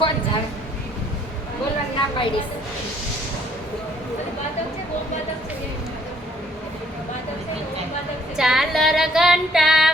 કોણ જાવે. બોલવાની ના પાડીશ. ચાલર ઘંટા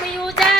黑油加。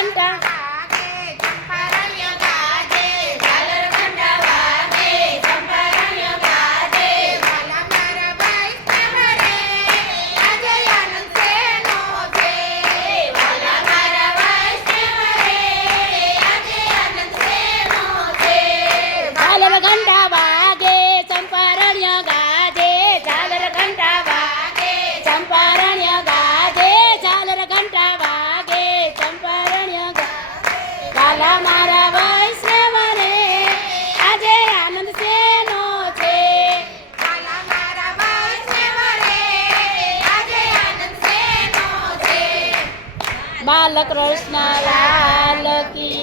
Vielen Dank. બાલકૃષ્ણ લાલ કી